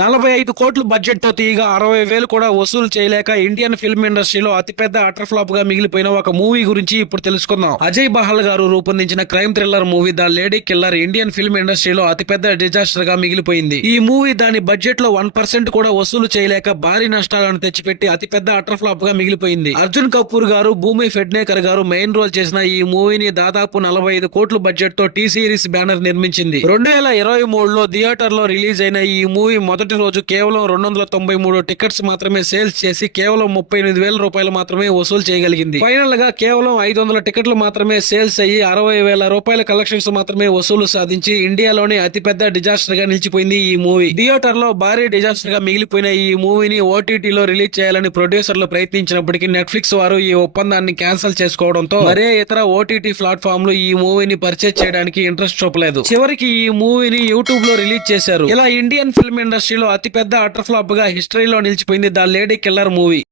నలభై ఐదు కోట్ల బడ్జెట్తో తీయగా అరవై వేలు కూడా వసూలు చేయలేక ఇండియన్ ఫిల్మ్ ఇండస్ట్రీలో అతిపెద్ద అటర్ ఫ్లాప్గా మిగిలిపోయిన ఒక మూవీ గురించి ఇప్పుడు తెలుసుకుందాం. అజయ్ బహల్ గారు రూపొందించిన crime thriller movie the lady killer Indian film ఇండస్ట్రీలో అతిపెద్ద డిజాస్టర్గా మిగిలిపోయింది. ఈ మూవీ దాని బడ్జెట్లో వన్ పర్సెంట్ కూడా వసూలు చేయలేక భారీ నష్టాలను తెచ్చిపెట్టి అతిపెద్ద అటర్ ఫ్లాప్గా మిగిలిపోయింది. అర్జున్ కపూర్ గారు భూమి ఫెడ్నేకర్ గారు మెయిన్ రోల్ చేసిన ఈ మూవీని దాదాపు నలభై ఐదు కోట్ల బడ్జెట్తో టీ సిరీస్ బ్యానర్ నిర్మించింది. రెండు వేల ఇరవై మూడులో థియేటర్లో రిలీజ్ అయిన ఈ మూవీ మొదటి రోజు కేవలం రెండు వందల తొంభై మూడు టికెట్స్ మాత్రమే సేల్స్ చేసి కేవలం ముప్పై ఎనిమిది వేల రూపాయలు మాత్రమే వసూలు చేయగలిగింది. ఫైనల్గా కేవలం ఐదు వందల టికెట్లు మాత్రమే సేల్స్ అయ్యి అరవై వేల రూపాయల కలెక్షన్స్ మాత్రమే వసూలు సాధించి ఇండియాలోనే అతిపెద్ద డిజాస్టర్గా నిలిచిపోయింది ఈ మూవీ. థియేటర్లో భారీ డిజాస్టర్గా మిగిలిపోయిన ఈ మూవీని ఓటీటీలో రిలీజ్ చేయాలని ప్రొడ్యూసర్లు ప్రయత్నించినప్పటికీ నెట్ఫ్లిక్స్ వారు ఈ ఒప్పందాన్ని క్యాన్సిల్ చేసుకోవడంతో మరే ఇతర ఓటీటీ ప్లాట్ఫామ్లు ఈ మూవీని పర్చేజ్ చేయడానికి ఇంట్రెస్ట్ చూపలేదు. చివరికి ఈ మూవీని యూట్యూబ్లో రిలీజ్ చేశారు. ఇలా ఇండియన్ ఫిల్మ్ ఇండస్ట్రీ ఇండస్ట్రీలో అతిపెద్ద అటర్ ఫ్లాప్గా హిస్టరీలో నిలిచిపోయింది ద లేడీ కిల్లర్ మూవీ.